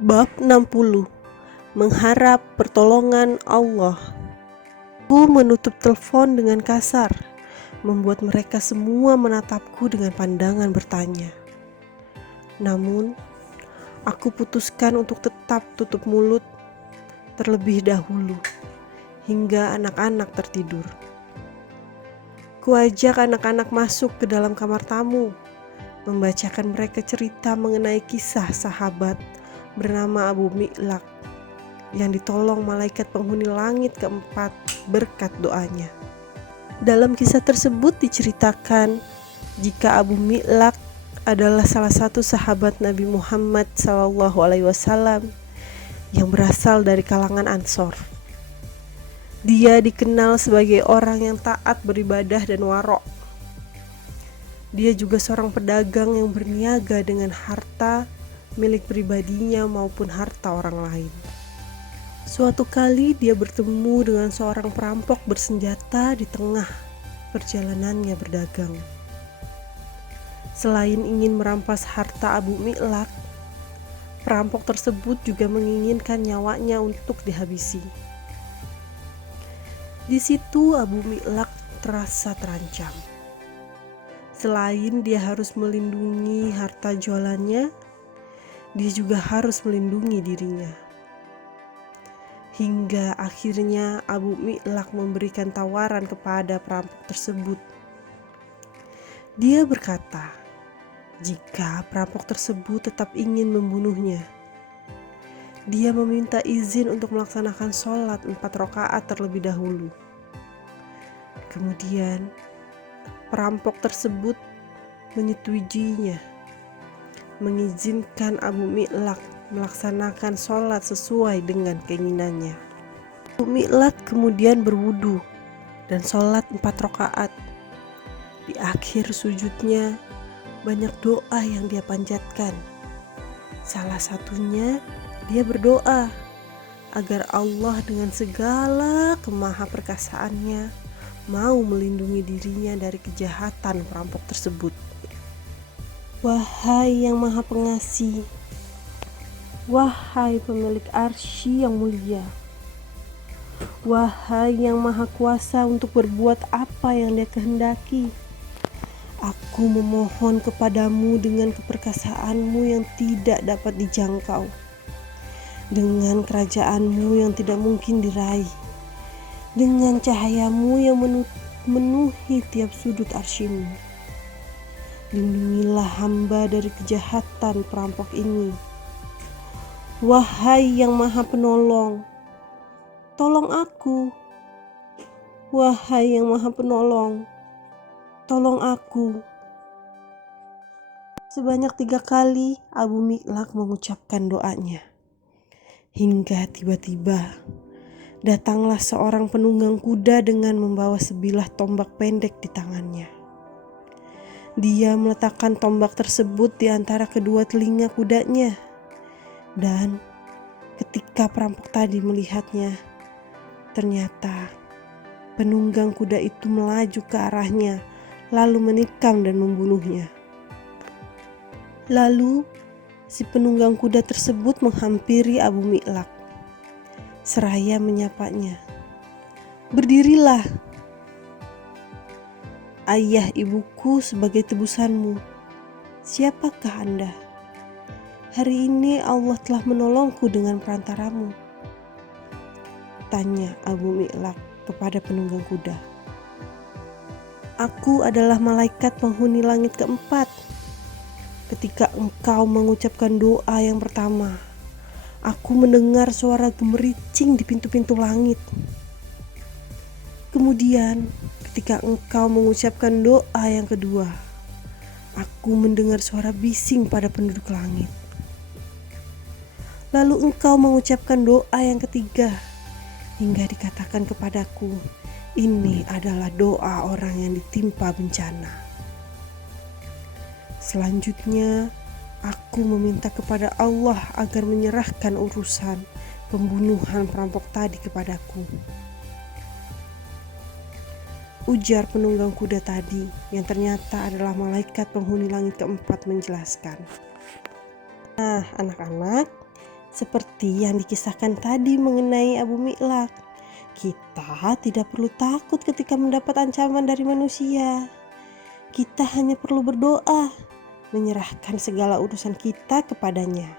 Bab 60. Mengharap pertolongan Allah. Aku menutup telepon dengan kasar, membuat mereka semua menatapku dengan pandangan bertanya. Namun, aku putuskan untuk tetap tutup mulut terlebih dahulu, hingga anak-anak tertidur. Kuajak anak-anak masuk ke dalam kamar tamu, membacakan mereka cerita mengenai kisah sahabat bernama Abu Mi'laq yang ditolong malaikat penghuni langit keempat berkat doanya. Dalam kisah tersebut diceritakan jika Abu Mi'laq adalah salah satu sahabat Nabi Muhammad SAW yang berasal dari kalangan Ansor. Dia dikenal sebagai orang yang taat beribadah dan warok. Dia juga seorang pedagang yang berniaga dengan harta milik pribadinya maupun harta orang lain. Suatu kali dia bertemu dengan seorang perampok bersenjata di tengah perjalanannya berdagang. Selain ingin merampas harta Abu Mi'laq, perampok tersebut juga menginginkan nyawanya untuk dihabisi. Di situ Abu Mi'laq terasa terancam. Selain dia harus melindungi harta jualannya, dia juga harus melindungi dirinya. Hingga akhirnya Abu Mi'laq memberikan tawaran kepada perampok tersebut. Dia berkata, jika perampok tersebut tetap ingin membunuhnya, dia meminta izin untuk melaksanakan sholat 4 rakaat terlebih dahulu. Kemudian perampok tersebut menyetujuinya, mengizinkan Abu Mi'laq melaksanakan sholat sesuai dengan keinginannya. Abu Mi'laq kemudian berwudu dan sholat 4 rakaat. Di akhir sujudnya banyak doa yang dia panjatkan. Salah satunya dia berdoa agar Allah dengan segala kemahaperkasaannya mau melindungi dirinya dari kejahatan perampok tersebut. Wahai yang maha pengasih, wahai pemilik arsy yang mulia, wahai yang maha kuasa untuk berbuat apa yang dia kehendaki, aku memohon kepadamu dengan keperkasaanmu yang tidak dapat dijangkau, dengan kerajaanmu yang tidak mungkin diraih, dengan cahayamu yang memenuhi tiap sudut arsy-Mu. Lindungilah hamba dari kejahatan perampok ini. Wahai yang maha penolong, tolong aku. Wahai yang maha penolong, tolong aku. Sebanyak 3 kali Abu Mi'laq mengucapkan doanya. Hingga tiba-tiba datanglah seorang penunggang kuda dengan membawa sebilah tombak pendek di tangannya. Dia meletakkan tombak tersebut di antara kedua telinga kudanya. Dan ketika perampok tadi melihatnya, ternyata penunggang kuda itu melaju ke arahnya, lalu menikam dan membunuhnya. Lalu si penunggang kuda tersebut menghampiri Abu Mi'laq seraya menyapanya. Berdirilah, ayah ibuku sebagai tebusanmu. Siapakah Anda? Hari ini Allah telah menolongku dengan perantaramu, tanya Abu Mi'laq kepada penunggang kuda. Aku adalah malaikat penghuni langit keempat. Ketika engkau mengucapkan doa yang pertama, aku mendengar suara gemericing di pintu-pintu langit. Kemudian ketika engkau mengucapkan doa yang kedua, aku mendengar suara bising pada penduduk langit. Lalu engkau mengucapkan doa yang ketiga, hingga dikatakan kepadaku, ini adalah doa orang yang ditimpa bencana. Selanjutnya, aku meminta kepada Allah agar menyerahkan urusan pembunuhan perampok tadi kepadaku. Ujar penunggang kuda tadi, yang ternyata adalah malaikat penghuni langit keempat menjelaskan. Nah, anak-anak, Seperti yang dikisahkan tadi mengenai Abu Mi'laq, kita tidak perlu takut ketika mendapat ancaman dari manusia. Kita hanya perlu berdoa, menyerahkan segala urusan kita kepadanya,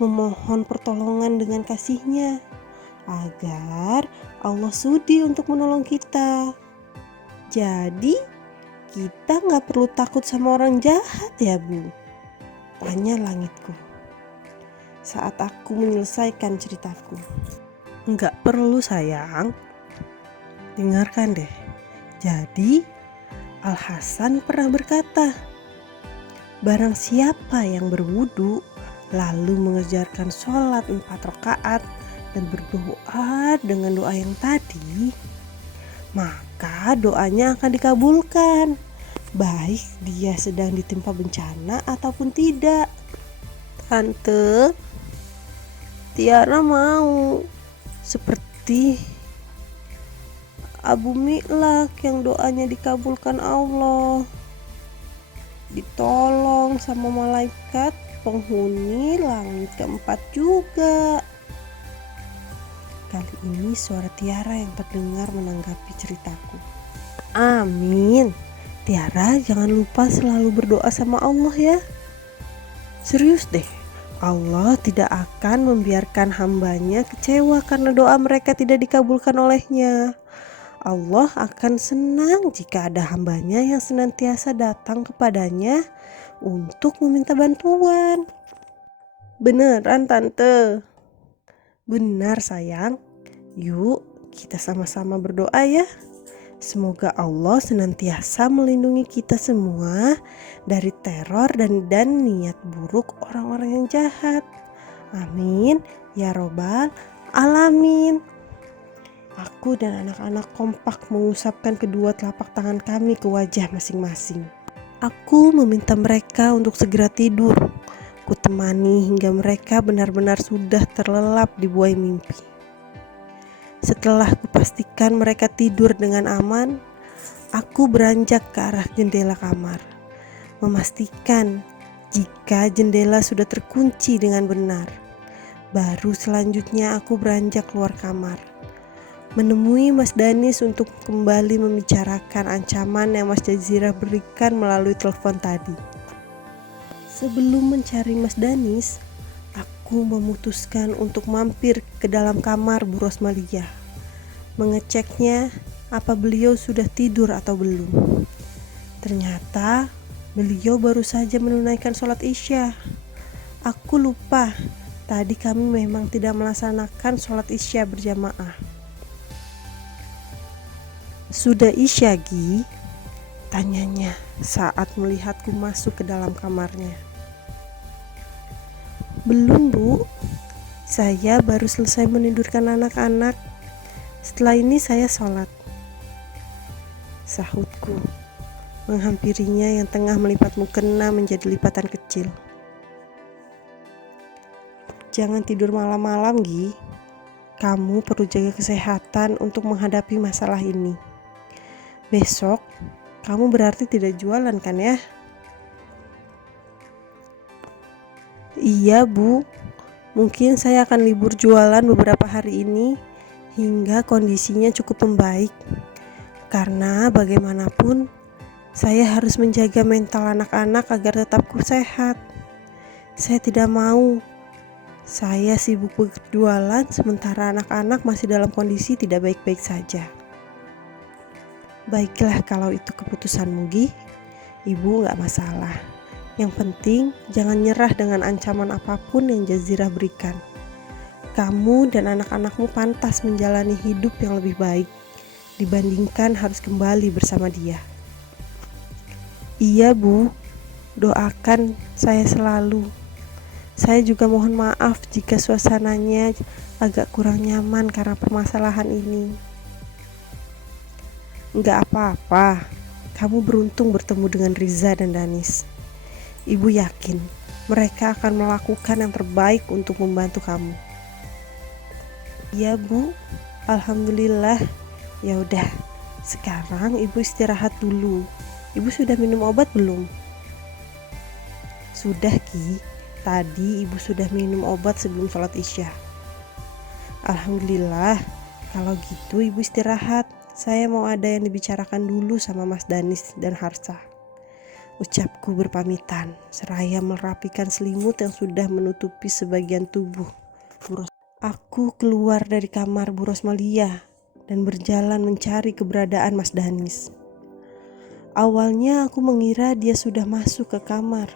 memohon pertolongan dengan kasih-Nya, agar Allah sudi untuk menolong kita. Jadi, kita nggak perlu takut sama orang jahat ya, Bu? Tanya langitku saat aku menyelesaikan ceritaku. Nggak perlu sayang, dengarkan deh. Jadi, Al-Hasan pernah berkata, barang siapa yang berwudu lalu mengerjakan sholat 4 rakaat dan berdoa dengan doa yang tadi, maka doanya akan dikabulkan, baik dia sedang ditimpa bencana ataupun tidak. Tante, Tiara mau seperti Abu Mi'laq yang doanya dikabulkan Allah, ditolong sama malaikat penghuni langit keempat juga. Kali ini suara Tiara yang terdengar menanggapi ceritaku. Amin. Tiara jangan lupa selalu berdoa sama Allah ya. Serius deh, Allah tidak akan membiarkan hambanya kecewa karena doa mereka tidak dikabulkan olehnya. Allah akan senang jika ada hambanya yang senantiasa datang kepadanya untuk meminta bantuan. Beneran Tante? Benar sayang. Yuk kita sama-sama berdoa ya. Semoga Allah senantiasa melindungi kita semua dari teror dan niat buruk orang-orang yang jahat. Amin ya robbal alamin. Aku dan anak-anak kompak mengusapkan kedua telapak tangan kami ke wajah masing-masing. Aku meminta mereka untuk segera tidur. Kutemani hingga mereka benar-benar sudah terlelap di buai mimpi. Setelah kupastikan mereka tidur dengan aman, aku beranjak ke arah jendela kamar, memastikan jika jendela sudah terkunci dengan benar. Baru selanjutnya aku beranjak keluar kamar, menemui Mas Danis untuk kembali membicarakan ancaman yang Mas Jazirah berikan melalui telepon tadi. Sebelum mencari Mas Danis, aku memutuskan untuk mampir ke dalam kamar Bu Rosmalia, mengeceknya apa beliau sudah tidur atau belum. Ternyata beliau baru saja menunaikan sholat Isya. Aku lupa, tadi kami memang tidak melaksanakan sholat Isya berjamaah. Sudah Isya, Gi? Tanyanya saat melihatku masuk ke dalam kamarnya. Belum, Bu. Saya baru selesai menidurkan anak-anak. Setelah ini saya sholat, sahutku, menghampirinya yang tengah melipat mukena menjadi lipatan kecil. Jangan tidur malam-malam, Gi. Kamu perlu jaga kesehatan untuk menghadapi masalah ini. Besok, kamu berarti tidak jualan kan ya? Iya, Bu. Mungkin saya akan libur jualan beberapa hari ini hingga kondisinya cukup membaik. Karena bagaimanapun, saya harus menjaga mental anak-anak agar tetap sehat. Saya tidak mau saya sibuk berjualan sementara anak-anak masih dalam kondisi tidak baik-baik saja. Baiklah kalau itu keputusanmu, Gi. Ibu gak masalah. Yang penting jangan nyerah dengan ancaman apapun yang Jazirah berikan. Kamu dan anak-anakmu pantas menjalani hidup yang lebih baik dibandingkan harus kembali bersama dia. Iya, Bu. Doakan saya selalu. Saya juga mohon maaf jika suasananya agak kurang nyaman karena permasalahan ini. Enggak apa-apa, kamu beruntung bertemu dengan Riza dan Danis. Ibu yakin mereka akan melakukan yang terbaik untuk membantu kamu. Iya, Bu, alhamdulillah. Ya udah, sekarang Ibu istirahat dulu. Ibu sudah minum obat belum? Sudah, Ki. Tadi ibu sudah minum obat sebelum sholat isya. Alhamdulillah, kalau gitu ibu istirahat. Saya mau ada yang dibicarakan dulu sama Mas Danis dan Harsa. Ucapku berpamitan, seraya merapikan selimut yang sudah menutupi sebagian tubuh Bu Ros. Aku keluar dari kamar Bu Rosmalia dan berjalan mencari keberadaan Mas Danis. Awalnya aku mengira dia sudah masuk ke kamar.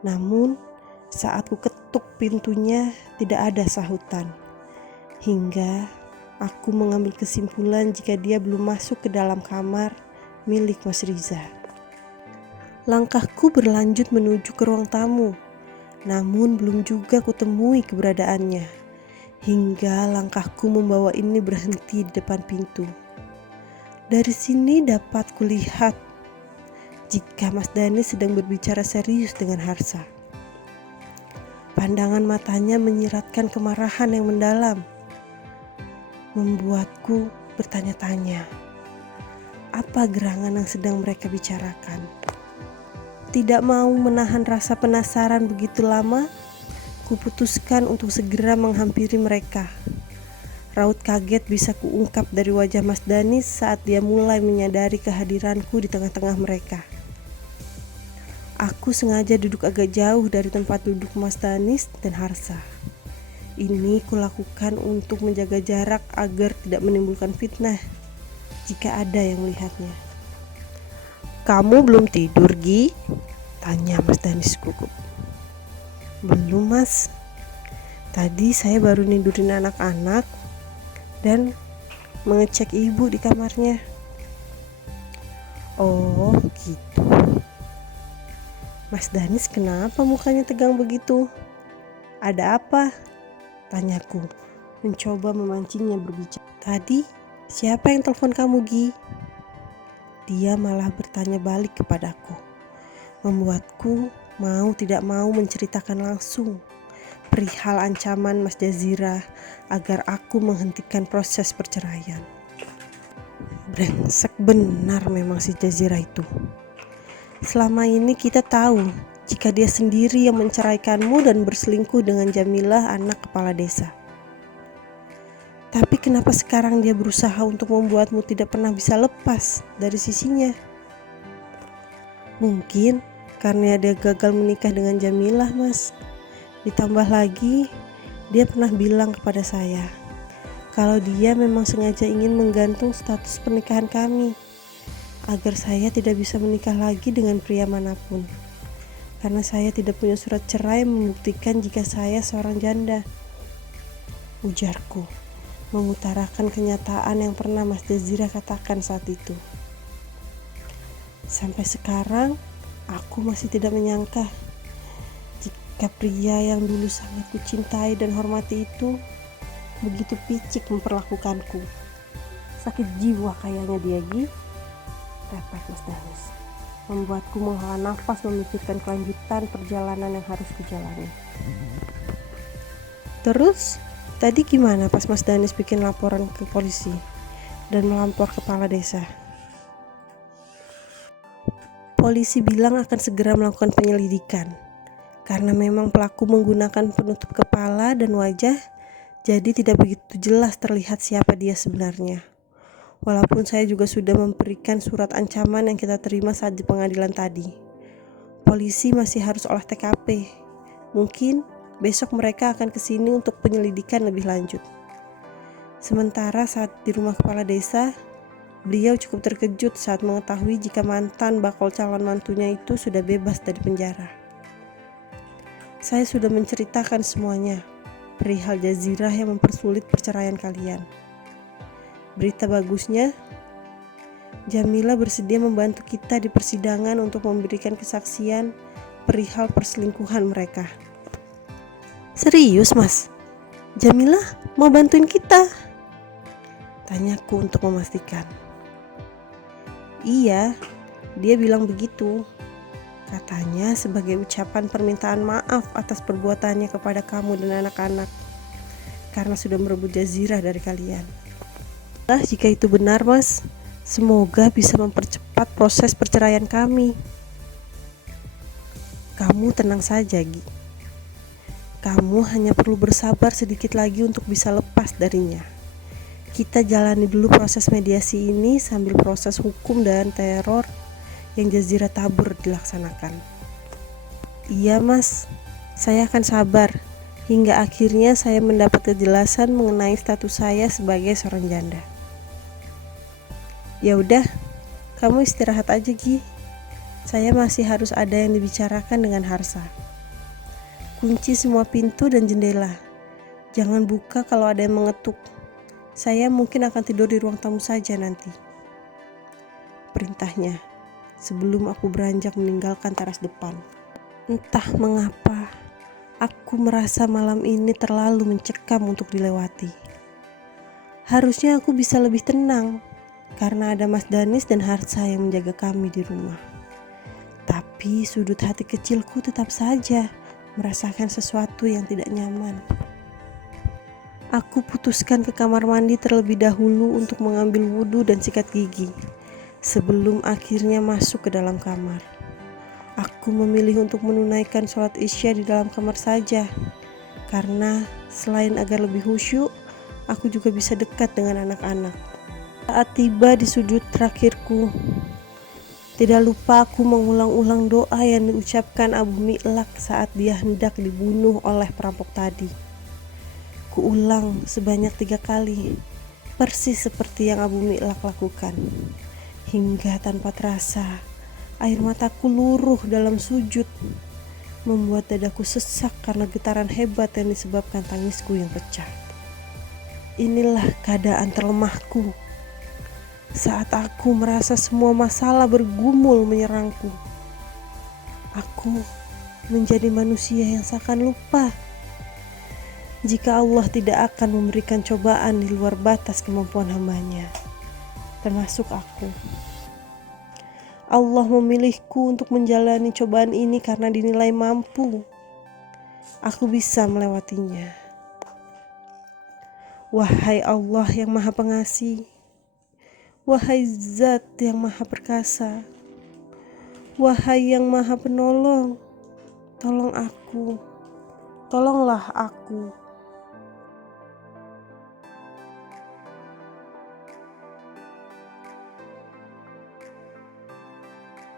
Namun, saat ku ketuk pintunya tidak ada sahutan. Hingga aku mengambil kesimpulan jika dia belum masuk ke dalam kamar milik Mas Riza. Langkahku berlanjut menuju ke ruang tamu, namun belum juga kutemui keberadaannya. Hingga langkahku membawa ini berhenti di depan pintu. Dari sini dapat kulihat jika Mas Danis sedang berbicara serius dengan Harsa. Pandangan matanya menyiratkan kemarahan yang mendalam, membuatku bertanya-tanya, apa gerangan yang sedang mereka bicarakan? Tidak mau menahan rasa penasaran begitu lama, kuputuskan untuk segera menghampiri mereka. Raut kaget bisa kuungkap dari wajah Mas Danis saat dia mulai menyadari kehadiranku di tengah-tengah mereka. Aku sengaja duduk agak jauh dari tempat duduk Mas Danis dan Harsa. Ini kulakukan untuk menjaga jarak agar tidak menimbulkan fitnah jika ada yang melihatnya. Kamu belum tidur, Gi? Tanya Mas Danis gugup. Belum, Mas. Tadi saya baru nidurin anak-anak dan mengecek ibu di kamarnya. Oh, gitu. Mas Danis kenapa mukanya tegang begitu? Ada apa? Tanyaku, mencoba memancingnya berbicara. Tadi, siapa yang telepon kamu, Gi? Dia malah bertanya balik kepadaku, membuatku mau tidak mau menceritakan langsung perihal ancaman Mas Jazira agar aku menghentikan proses perceraian. Brengsek benar memang si Jazira itu. Selama ini kita tahu jika dia sendiri yang menceraikanmu dan berselingkuh dengan Jamilah, anak kepala desa. Tapi kenapa sekarang dia berusaha untuk membuatmu tidak pernah bisa lepas dari sisinya? Mungkin karena dia gagal menikah dengan Jamilah, Mas. Ditambah lagi, dia pernah bilang kepada saya kalau dia memang sengaja ingin menggantung status pernikahan kami agar saya tidak bisa menikah lagi dengan pria manapun. Karena saya tidak punya surat cerai membuktikan jika saya seorang janda. Ujarku, mengutarakan kenyataan yang pernah Mas Jazira katakan saat itu. Sampai sekarang, aku masih tidak menyangka jika pria yang dulu sangat kucintai dan hormati itu begitu picik memperlakukanku. Sakit jiwa kayaknya dia, Gi. Repet Mas Danis, membuatku menghela nafas memikirkan kelanjutan perjalanan yang harus kujalani. Terus, tadi gimana pas Mas Danis bikin laporan ke polisi dan melapor kepala desa? Polisi bilang akan segera melakukan penyelidikan karena memang pelaku menggunakan penutup kepala dan wajah, jadi tidak begitu jelas terlihat siapa dia sebenarnya. Walaupun saya juga sudah memberikan surat ancaman yang kita terima saat di pengadilan tadi. Polisi masih harus olah TKP. Mungkin besok mereka akan kesini untuk penyelidikan lebih lanjut. Sementara saat di rumah kepala desa, beliau cukup terkejut saat mengetahui jika mantan bakal calon mantunya itu sudah bebas dari penjara. Saya sudah menceritakan semuanya, perihal Jazirah yang mempersulit perceraian kalian. Berita bagusnya, Jamilah bersedia membantu kita di persidangan untuk memberikan kesaksian perihal perselingkuhan mereka. Serius, Mas? Jamilah mau bantuin kita? Tanyaku untuk memastikan. Iya, dia bilang begitu. Katanya sebagai ucapan permintaan maaf atas perbuatannya kepada kamu dan anak-anak karena sudah merebut Jazirah dari kalian. Jika itu benar, Mas, semoga bisa mempercepat proses perceraian kami. Kamu tenang saja, Gi. Kamu hanya perlu bersabar sedikit lagi untuk bisa lepas darinya. Kita jalani dulu proses mediasi ini sambil proses hukum dan teror yang Jazirah Tabur dilaksanakan. Iya mas, saya akan sabar hingga akhirnya saya mendapat kejelasan mengenai status saya sebagai seorang janda. Ya udah, kamu istirahat aja Gi. Saya masih harus ada yang dibicarakan dengan Harsa. Kunci semua pintu dan jendela. Jangan buka kalau ada yang mengetuk. Saya mungkin akan tidur di ruang tamu saja nanti. Perintahnya sebelum aku beranjak meninggalkan teras depan. Entah mengapa, aku merasa malam ini terlalu mencekam untuk dilewati. Harusnya aku bisa lebih tenang karena ada Mas Danis dan Harsa yang menjaga kami di rumah. Tapi sudut hati kecilku tetap saja merasakan sesuatu yang tidak nyaman. Aku putuskan ke kamar mandi terlebih dahulu untuk mengambil wudhu dan sikat gigi sebelum akhirnya masuk ke dalam kamar. Aku memilih untuk menunaikan sholat isya di dalam kamar saja karena selain agar lebih khusyuk, aku juga bisa dekat dengan anak-anak. Saat tiba di sujud terakhirku, tidak lupa aku mengulang-ulang doa yang diucapkan Abu Mi'laq saat dia hendak dibunuh oleh perampok tadi. Kuulang sebanyak 3 kali, persis seperti yang Abu Mi'laq lakukan. Hingga tanpa terasa, air mataku luruh dalam sujud, membuat dadaku sesak karena getaran hebat yang disebabkan tangisku yang pecah. Inilah keadaan terlemahku saat aku merasa semua masalah bergumul menyerangku. Aku menjadi manusia yang seakan lupa jika Allah tidak akan memberikan cobaan di luar batas kemampuan hambanya, termasuk aku. Allah memilihku untuk menjalani cobaan ini karena dinilai mampu. Aku bisa melewatinya. Wahai Allah yang Maha Pengasih, wahai Zat yang Maha Perkasa, wahai yang Maha Penolong, tolong aku, tolonglah aku.